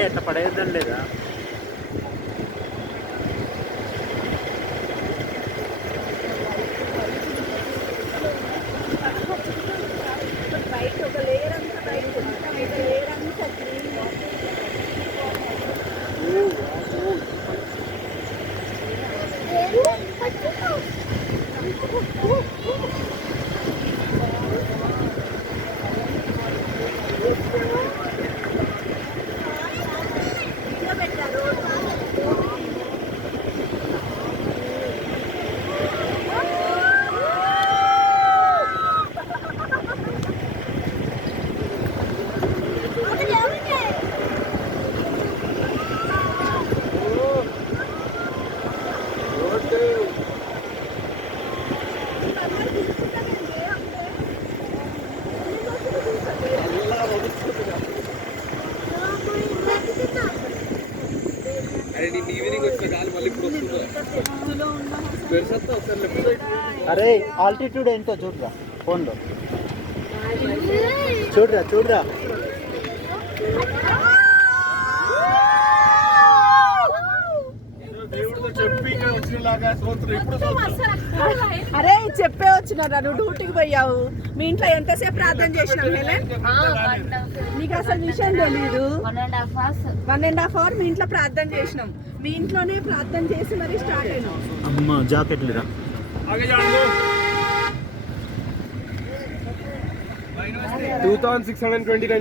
ఎట్లా పడేద్దాం లేదా అరే ఆల్టిట్యూడ్ ఏంటో చూడరా ఫోన్లో చూడరా అరే చెప్పే వచ్చినారా నువ్వు డ్యూటీకి పోయావు మీ ఇంట్లో ఎంతసేపు ప్రార్థన చేసినావు నీకు అసలు విషయం తెలీదు 1.5 hour మీ ఇంట్లో ప్రార్థన చేసినాం మీ ఇంట్లోనే ప్రార్థన చేసి మరీ స్టార్ట్ అయినాం అమ్మ జాకెట్ లేరా 2629